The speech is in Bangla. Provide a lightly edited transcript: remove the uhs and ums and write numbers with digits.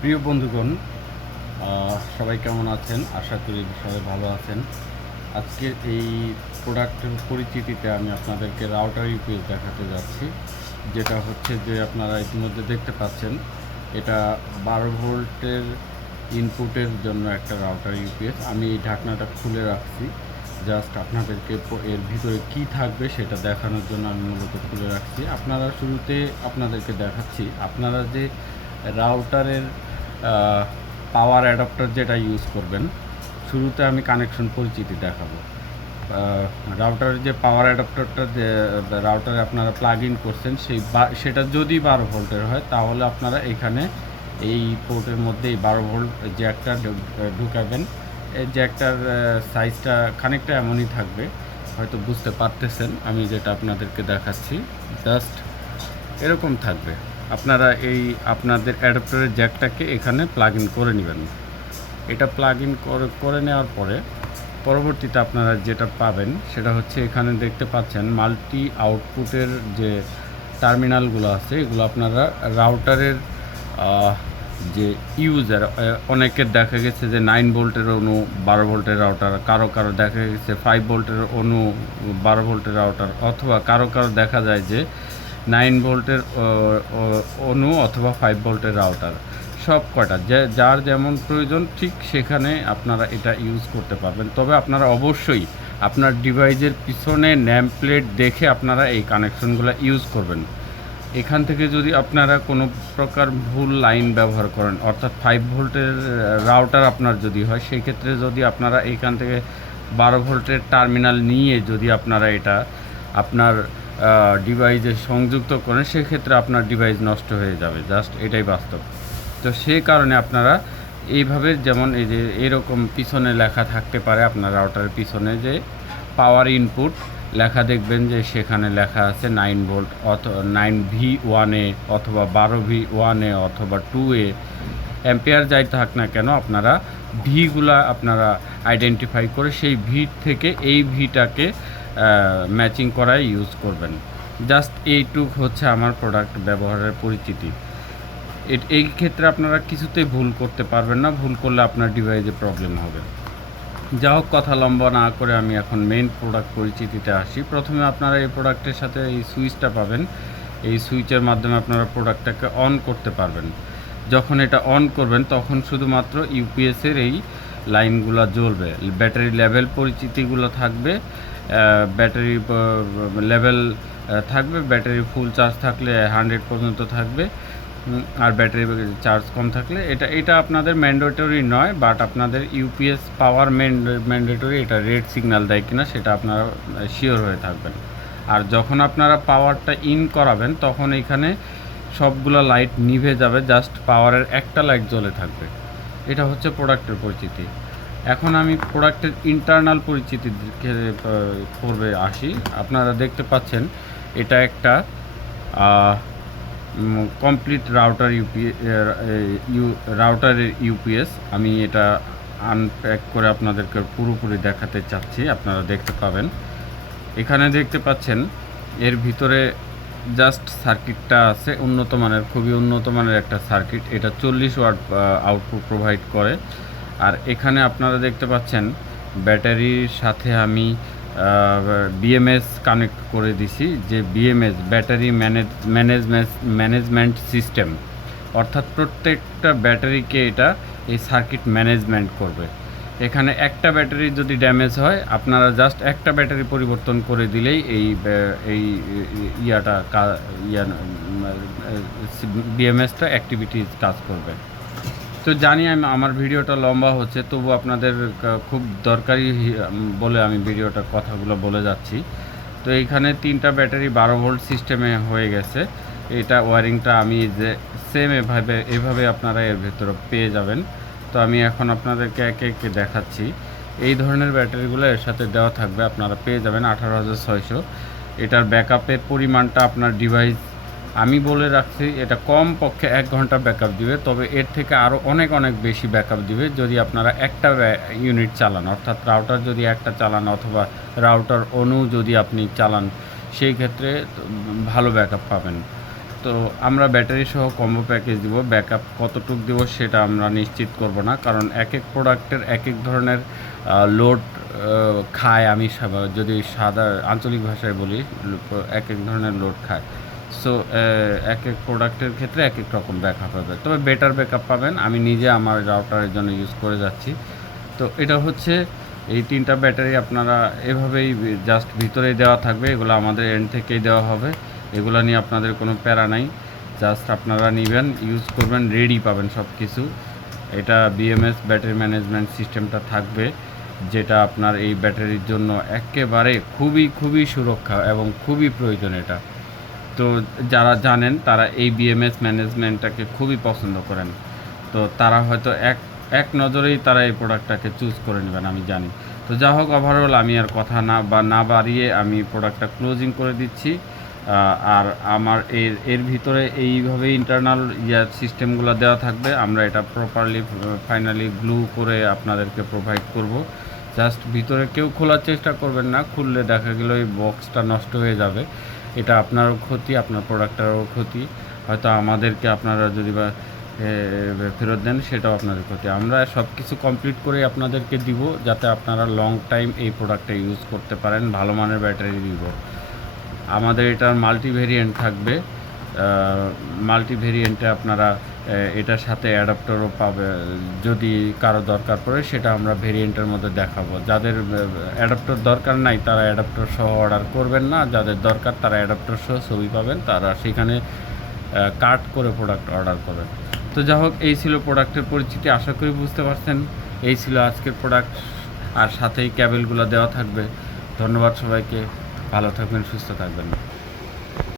প্রিয় বন্ধুগণ, সবাই কেমন আছেন? আশা করি সবাই ভালো আছেন। আজকের এই প্রোডাক্টের পরিচিতিতে আমি আপনাদেরকে রাউটার ইউপিএস দেখাতে যাচ্ছি, যেটা হচ্ছে যে আপনারা ইতিমধ্যে দেখতে পাচ্ছেন। এটা 12 ভোল্টের ইনপুটের জন্য একটা রাউটার ইউপিএস। আমি এই ঢাকনাটা খুলে রাখছি জাস্ট আপনাদেরকে এর ভিতরে কি থাকবে সেটা দেখানোর জন্য আমি মূলত খুলে রাখছি। আপনারা শুরুতে আপনাদেরকে দেখাচ্ছি আপনারা যে রাউটারের পাওয়ার অ্যাডাপ্টার যেটা ইউজ করবেন। শুরুতে আমি কানেকশন পরিচিতি দেখাবো। রাউটারের যে পাওয়ার অ্যাডাপ্টারটা যে রাউটারে আপনারা প্লাগ ইন করছেন সেটা যদি 12 ভোল্টের হয় তাহলে আপনারা এখানে এই পোর্টের মধ্যে এই 12 ভোল্ট জ্যাকটা ঢুকাবেন। এই জ্যাকটার সাইজটা খানিকটা এমনই থাকবে, হয়তো বুঝতে পারতেছেন আমি যেটা আপনাদেরকে দেখাচ্ছি। জাস্ট এরকম থাকবে। আপনারা আপনাদের অ্যাডাপ্টারের জ্যাকটাকে এখানে প্লাগ ইন করে নেবেন। এটা প্লাগ ইন করে নেওয়ার পরে পরবর্তীতে আপনারা যেটা পাবেন সেটা হচ্ছে এখানে দেখতে পাচ্ছেন মাল্টি আউটপুটের যে টার্মিনালগুলো আছে, এগুলো আপনারা রাউটারের যে ইউজার, অনেকের দেখা গেছে যে 9 ভোল্টের অনু 12 ভোল্টের রাউটার, কারো দেখা গেছে 5 ভোল্টের অনু 12 ভোল্টের রাউটার, অথবা কারো দেখা যায় যে 9 ভোল্টের অনু অথবা 5 ভোল্টের রাউটার। সব কয়টা যার যেমন প্রয়োজন ঠিক সেখানে আপনারা এটা ইউজ করতে পারবেন। তবে আপনারা অবশ্যই আপনার ডিভাইসের পিছনে নেম প্লেট দেখে আপনারা এই কানেকশনগুলো ইউজ করবেন। এখান থেকে যদি আপনারা কোনো প্রকার ভুল লাইন ব্যবহার করেন, অর্থাৎ 5 ভোল্টের রাউটার আপনার যদি হয়, সেই ক্ষেত্রে যদি আপনারা এইখান থেকে 12 ভোল্টের টার্মিনাল নিয়ে যদি আপনারা এটা আপনার ডিভাইসে সংযুক্ত করেন, সেক্ষেত্রে আপনার ডিভাইস নষ্ট হয়ে যাবে। জাস্ট এটাই বাস্তব। তো সেই কারণে আপনারা এইভাবে, যেমন এই যে এরকম পিছনে লেখা থাকতে পারে আপনার রাউটারের পিছনে যে পাওয়ার ইনপুট লেখা, দেখবেন যে সেখানে লেখা আছে 9 ভোল্ট অথবা 9V1A অথবা 12V1A অথবা 2A অ্যাম্পিয়ার যাই থাক না কেন, আপনারা ভিগুলা আপনারা আইডেন্টিফাই করে সেই ভি থেকে এই ভিটাকে ম্যাচিং করায় ইউজ করবেন। জাস্ট এইটুক হচ্ছে আমার প্রোডাক্ট ব্যবহারের পরিচিতি। এই ক্ষেত্রে আপনারা কিছুতেই ভুল করতে পারবেন না, ভুল করলে আপনার ডিভাইসে প্রবলেম হবে। যা হোক, কথা লম্বা না করে আমি এখন মেইন প্রোডাক্ট পরিচিতিতে আসি। প্রথমে আপনারা এই প্রোডাক্টের সাথে এই সুইচটা পাবেন। এই সুইচের মাধ্যমে আপনারা প্রোডাক্টটাকে অন করতে পারবেন। যখন এটা অন করবেন তখন শুধুমাত্র ইউপিএসের এই লাইনগুলো জ্বলবে, ব্যাটারি লেভেল পরিচিতিগুলো থাকবে, ব্যাটারি লেভেল থাকবে, ব্যাটারি ফুল চার্জ থাকলে 100 পর্যন্ত থাকবে, আর ব্যাটারি চার্জ কম থাকলে এটা আপনাদের ম্যান্ডেটরি নয়, বাট আপনাদের ইউপিএস পাওয়ার ম্যান্ডেটরি, এটা রেড সিগন্যাল দেয় কিনা সেটা আপনারা শিওর হয়ে থাকবেন। আর যখন আপনারা পাওয়ারটা ইন করাবেন তখন এখানে সবগুলো লাইট নিভে যাবে, জাস্ট পাওয়ারের একটা লাইট জ্বলে থাকবে। এটা হচ্ছে প্রোডাক্টের পরিচিতি। এখন আমি প্রোডাক্টের ইন্টারনাল পরিচিতি পূর্বে আসি। আপনারা দেখতে পাচ্ছেন এটা একটা কমপ্লিট রাউটারের ইউপিএস। আমি এটা আনপ্যাক করে আপনাদেরকে পুরোপুরি দেখাতে চাচ্ছি, আপনারা দেখতে পাবেন। এখানে দেখতে পাচ্ছেন এর ভিতরে জাস্ট সার্কিটটা আছে উন্নত মানের, খুবই উন্নত মানের একটা সার্কিট। এটা 40 ওয়াট আউটপুট প্রোভাইড করে। আর এখানে আপনারা দেখতে পাচ্ছেন ব্যাটারির সাথে আমি বিএমএস কানেক্ট করে দিছি, যে বিএমএস ব্যাটারি ম্যানেজমেন্ট সিস্টেম, অর্থাৎ প্রত্যেকটা ব্যাটারিকে এটা এই সার্কিট ম্যানেজমেন্ট করবে। এখানে একটা ব্যাটারি যদি ড্যামেজ হয়, আপনারা জাস্ট একটা ব্যাটারি পরিবর্তন করে দিলেই এই বিএমএসটা অ্যাক্টিভিটিস কাজ করবে। তো জানি আমার ভিডিওটা লম্বা হচ্ছে, তবু আপনাদের খুব দরকারি বলে আমি ভিডিওটার কথাগুলো বলে যাচ্ছি। তো এইখানে 3টা ব্যাটারি 12 ভোল্ট সিস্টেমে হয়ে গেছে। এটা ওয়ারিংটা আমি যে সেম এভাবে আপনারা এর ভেতরে পেয়ে যাবেন। তো আমি এখন আপনাদেরকে একে একে দেখাচ্ছি। এই ধরনের ব্যাটারিগুলো এর সাথে দেওয়া থাকবে, আপনারা পেয়ে যাবেন 18,600। এটার ব্যাকআপের পরিমাণটা আপনার ডিভাইস, আমি বলে রাখছি এটা কম পক্ষে 1 ঘন্টা ব্যাকআপ দিবে, তবে এর থেকে আরও অনেক অনেক বেশি ব্যাকআপ দিবে যদি আপনারা একটা ইউনিট চালান, অর্থাৎ রাউটার যদি একটা চালান অথবা রাউটার অনু যদি আপনি চালান, সেই ক্ষেত্রে ভালো ব্যাকআপ পাবেন। তো তো আমরা ব্যাটারি সহ কম্বো প্যাকেজ দিব। ব্যাকআপ কতটুক দিব সেটা আমরা নিশ্চিত করব না, কারণ এক এক প্রোডাক্টের এক এক ধরনের লোড খায়। আমি যদি সাদা আঞ্চলিক ভাষায় বলি, এক এক ধরনের লোড খায়। সো এক এক প্রোডাক্টের ক্ষেত্রে এক এক রকম ব্যাকআপ হবে, তবে বেটার ব্যাকআপ পাবেন। আমি নিজে আমার রাউটারের জন্য ইউজ করে যাচ্ছি। তো এটা হচ্ছে এই 3টা ব্যাটারি আপনারা এভাবেই জাস্ট ভিতরেই দেওয়া থাকবে, এগুলো আমাদের এন্ড থেকেই দেওয়া হবে। এগুলো নিয়ে আপনাদের কোনো প্যারা নাই, জাস্ট আপনারা নেবেন, ইউজ করবেন, রেডি পাবেন সব কিছু। এটা বিএমএস ব্যাটারি ম্যানেজমেন্ট সিস্টেমটা থাকবে, যেটা আপনার এই ব্যাটারির জন্য একেবারে খুবই সুরক্ষা এবং খুবই প্রয়োজন এটা। তো যারা জানেন তারা এই বিএমএস ম্যানেজমেন্টটাকে খুবই পছন্দ করেন, তো তারা হয়তো এক নজরেই তারা এই প্রোডাক্টটাকে চুজ করে নেবেন, আমি জানি। তো যা হোক, ওভারঅল আমি আর কথা না বাড়িয়ে আমি প্রোডাক্টটা ক্লোজিং করে দিচ্ছি। আর আমার এর ভিতরে এইভাবে ইন্টারনাল সিস্টেমগুলো দেওয়া থাকবে। আমরা এটা প্রপারলি ফাইনালি গ্লু করে আপনাদেরকে প্রোভাইড করব। জাস্ট ভিতরে কেউ খোলার চেষ্টা করবেন না, খুললে দেখা গেল এই বক্সটা নষ্ট হয়ে যাবে। এটা আপনারও ক্ষতি, আপনার প্রোডাক্টারও ক্ষতি। হয়তো আমাদেরকে আপনারা যদি বা ফেরত দেন, সেটাও আপনাদের ক্ষতি। আমরা সব কিছু কমপ্লিট করে আপনাদেরকে দিব, যাতে আপনারা লং টাইম এই প্রোডাক্টটা ইউজ করতে পারেন। ভালো মানের ব্যাটারি দিব। আমাদের এটার মাল্টি ভেরিয়েন্ট থাকবে। মাল্টি ভেরিয়েন্টে আপনারা এটার সাথে অ্যাডাপ্টারও পাবে, যদি কারো দরকার পড়ে সেটা আমরা ভেরিয়েন্টের মধ্যে দেখাবো। যাদের অ্যাডাপ্টার দরকার নাই তারা অ্যাডাপ্টার সহ অর্ডার করবেন না, যাদের দরকার তারা অ্যাডাপ্টার সহ ছবি পাবেন, তারা সেখানে কাট করে প্রোডাক্ট অর্ডার করবেন। তো যা হোক, এই ছিল প্রোডাক্টের পরিচিতি, আশা করি বুঝতে পারছেন। এই ছিল আজকের প্রোডাক্ট, আর সাথেই ক্যাবেলগুলো দেওয়া থাকবে। ধন্যবাদ সবাইকে, ভালো থাকবেন, সুস্থ থাকবেন।